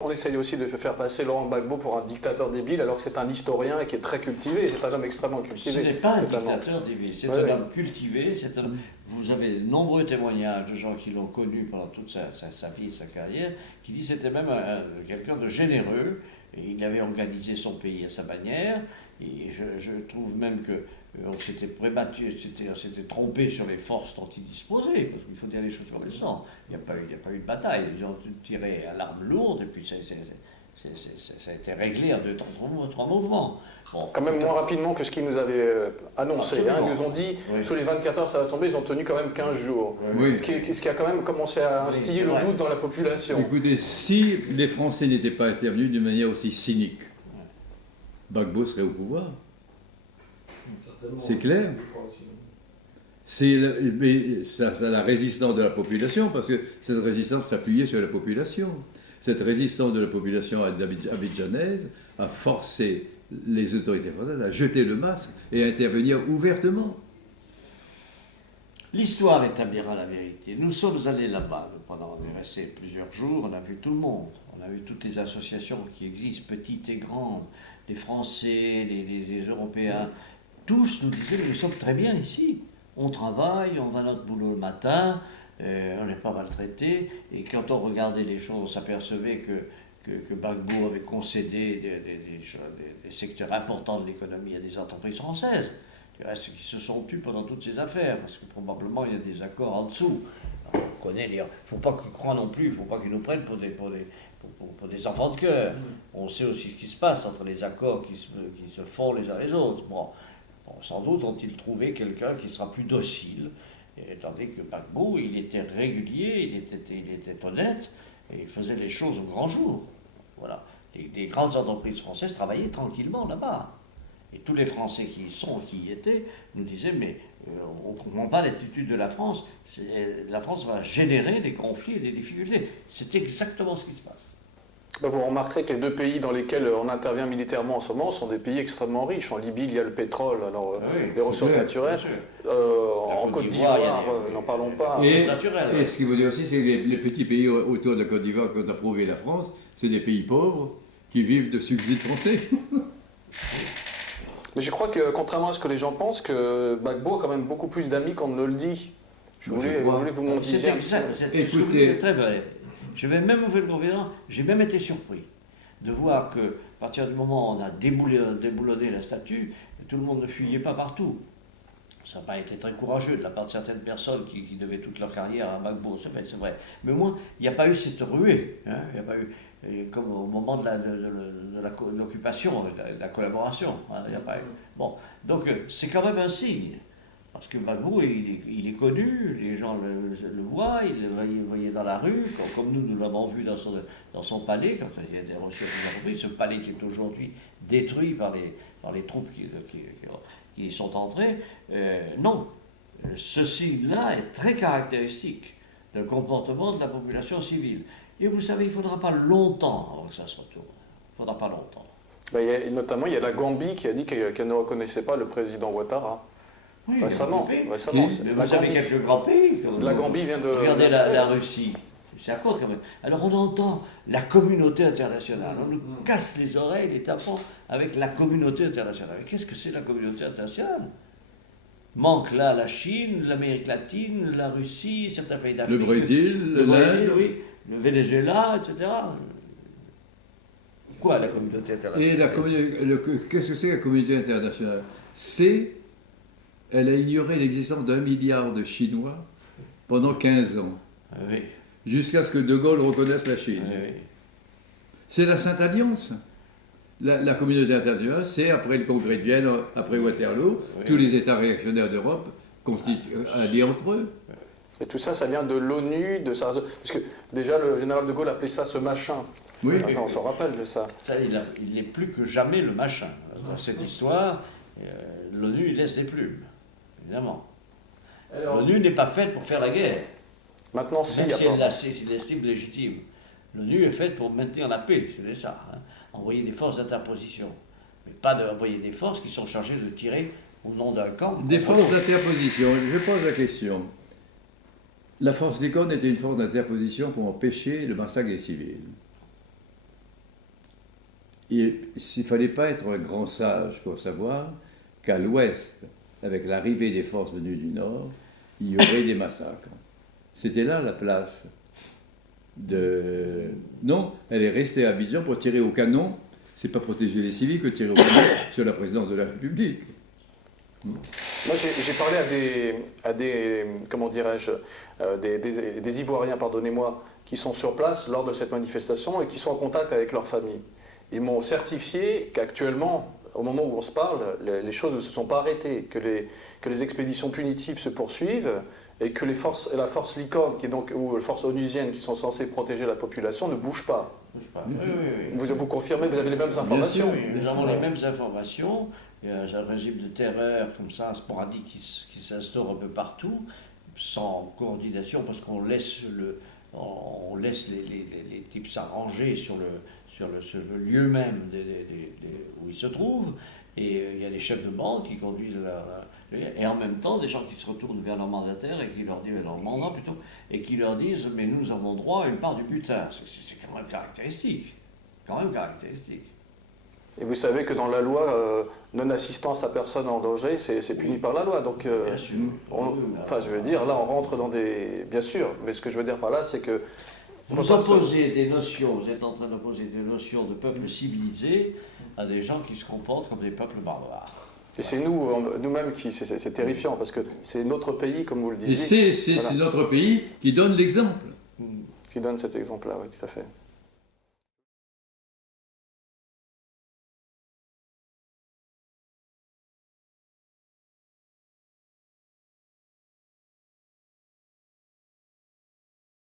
On essaye aussi de faire passer Laurent Gbagbo pour un dictateur débile alors que c'est un historien et qui est très cultivé, c'est un homme extrêmement cultivé. Ce n'est pas un dictateur débile, c'est un homme cultivé. Vous avez de nombreux témoignages de gens qui l'ont connu pendant toute sa vie et sa carrière, qui disent que c'était même quelqu'un de généreux, et il avait organisé son pays à sa manière, et je trouve même que on s'était trompé sur les forces dont il disposait, parce qu'il faut dire les choses comme elles sont. Il n'y a pas eu de bataille, ils ont tiré à l'arme lourde, et puis ça a été réglé en 2-3 mouvements. Bon, quand même moins rapidement que ce qu'ils nous avaient annoncé. Ils nous ont dit, sous les 24 heures ça va tomber, ils ont tenu quand même 15 jours. Oui. Ce qui a quand même commencé à instiller le doute dans la population. Écoutez, si les Français n'étaient pas intervenus d'une manière aussi cynique, Gbagbo serait au pouvoir. C'est clair. C'est la résistance de la population, parce que cette résistance s'appuyait sur la population. Cette résistance de la population abidjanaise a forcé les autorités françaises à jeter le masque et à intervenir ouvertement. L'histoire établira la vérité. Nous sommes allés là-bas, on est resté plusieurs jours, on a vu tout le monde, on a vu toutes les associations qui existent, petites et grandes, les Français, les Européens. Tous nous disaient, nous sommes très bien ici. On travaille, on va à notre boulot le matin, on n'est pas maltraité. Et quand on regardait les choses, on s'apercevait que Gbagbo avait concédé des secteurs importants de l'économie à des entreprises françaises. Il reste qui se sont tus pendant toutes ces affaires, parce que probablement il y a des accords en dessous. Alors, on connaît les... Il ne faut pas qu'ils croient non plus, il ne faut pas qu'ils nous prennent pour des enfants de cœur. On sait aussi ce qui se passe entre les accords qui se font les uns les autres. Bon, sans doute ont-ils trouvé quelqu'un qui sera plus docile, tandis que Gbagbo, il était régulier, il était honnête, et il faisait les choses au grand jour. Voilà. Des grandes entreprises françaises travaillaient tranquillement là-bas. Et tous les Français qui y étaient, nous disaient, mais on ne comprend pas l'attitude de la France. La France va générer des conflits et des difficultés. C'est exactement ce qui se passe. Vous remarquerez que les deux pays dans lesquels on intervient militairement en ce moment sont des pays extrêmement riches. En Libye, il y a le pétrole, alors les ressources naturelles. En Côte d'Ivoire, n'en parlons pas. Et ce qu'il faut dire aussi, c'est que les petits pays autour de la Côte d'Ivoire qui ont approuvé la France, c'est des pays pauvres qui vivent de subsides français. Mais je crois que, contrairement à ce que les gens pensent, que Gbagbo a quand même beaucoup plus d'amis qu'on ne le dit. Je voulais que vous m'en disiez. C'est très vrai. Je vais même vous faire le confident, j'ai même été surpris de voir que, à partir du moment où on a déboulonné la statue, tout le monde ne fuyait pas partout. Ça n'a pas été très courageux de la part de certaines personnes qui devaient toute leur carrière à Gbagbo, c'est vrai. Mais au moins, il n'y a pas eu cette ruée. Hein, il n'y a pas eu, comme au moment de l'occupation, de la collaboration. Hein, il n'y a pas eu. Bon, donc c'est quand même un signe. Parce que Gbagbo, il est connu, les gens le voient, ils le voyaient dans la rue, comme nous l'avons vu dans son palais, quand il a été reçu à l'entreprise, ce palais qui est aujourd'hui détruit par les troupes qui y sont entrées. Non, ce signe-là est très caractéristique d'un comportement de la population civile. Et vous savez, il ne faudra pas longtemps avant que ça se retourne. Il ne faudra pas longtemps. Notamment, il y a la Gambie qui a dit qu'elle ne reconnaissait pas le président Ouattara. Oui, récemment. Vous avez quelques grands pays. La Gambie vient de... Regardez la Russie. C'est à côté quand même. Alors on entend la communauté internationale. On nous casse les oreilles, les tapons avec la communauté internationale. Mais qu'est-ce que c'est la communauté internationale? Manque là la Chine, l'Amérique latine, la Russie, certains pays d'Afrique. Le Brésil, l'Inde. Oui, le Venezuela, etc. Quoi la communauté internationale? Et qu'est-ce que c'est la communauté internationale? Elle a ignoré l'existence d'1 milliard de Chinois pendant 15 ans, oui. Jusqu'à ce que De Gaulle reconnaisse la Chine. Oui. C'est la Sainte Alliance. La communauté internationale, c'est après le congrès de Vienne, après Waterloo, tous les États réactionnaires d'Europe allient entre eux. Et tout ça, ça vient de l'ONU, parce que déjà le général de Gaulle appelait ça ce machin. Oui. On s'en rappelle de ça. Il n'est plus que jamais le machin. Dans cette histoire, l'ONU laisse des plumes. Évidemment. L'ONU n'est pas faite pour faire la guerre. Maintenant, si. Même si elle l'estime légitime. L'ONU est faite pour maintenir la paix, c'est ça. Hein. Envoyer des forces d'interposition. Mais pas d'envoyer des forces qui sont chargées de tirer au nom d'un camp. Des forces d'interposition. Je pose la question. La force Lincoln était une force d'interposition pour empêcher le massacre des civils. il ne fallait pas être un grand sage pour savoir qu'à l'ouest, avec l'arrivée des forces venues du nord, il y aurait des massacres. C'était là la place de... Non, elle est restée à Abidjan pour tirer au canon. C'est pas protéger les civils que tirer au canon sur la présidence de la République. Moi, j'ai parlé à des comment dirais-je, des Ivoiriens, pardonnez-moi, qui sont sur place lors de cette manifestation et qui sont en contact avec leurs familles. Ils m'ont certifié qu'actuellement, au moment où on se parle, les choses ne se sont pas arrêtées, que les expéditions punitives se poursuivent et que la force licorne, qui est donc, ou les forces onusiennes qui sont censées protéger la population, ne bougent pas. Oui. Vous confirmez, vous avez les mêmes informations? Nous avons les mêmes informations. Il y a un régime de terreur comme ça, sporadique, qui s'instaure un peu partout, sans coordination, parce qu'on laisse les types s'arranger sur le lieu même où ils se trouvent. Et il y a des chefs de bande qui conduisent et en même temps des gens qui se retournent vers leur mandataire et qui leur disent, leur mandant plutôt, et qui leur disent, mais nous avons droit à une part du butin. C'est quand même caractéristique. Et vous savez que dans la loi, non-assistance à personne en danger, c'est puni par la loi. Donc, bien sûr. je veux dire, là, on rentre dans des... Bien sûr, mais ce que je veux dire par là, c'est que... Vous opposez des notions, vous êtes en train d'opposer des notions de peuples civilisés à des gens qui se comportent comme des peuples barbares. Et c'est nous-mêmes qui... C'est terrifiant, parce que c'est notre pays, comme vous le disiez. Et c'est notre pays qui donne l'exemple. Qui donne cet exemple-là, oui, tout à fait.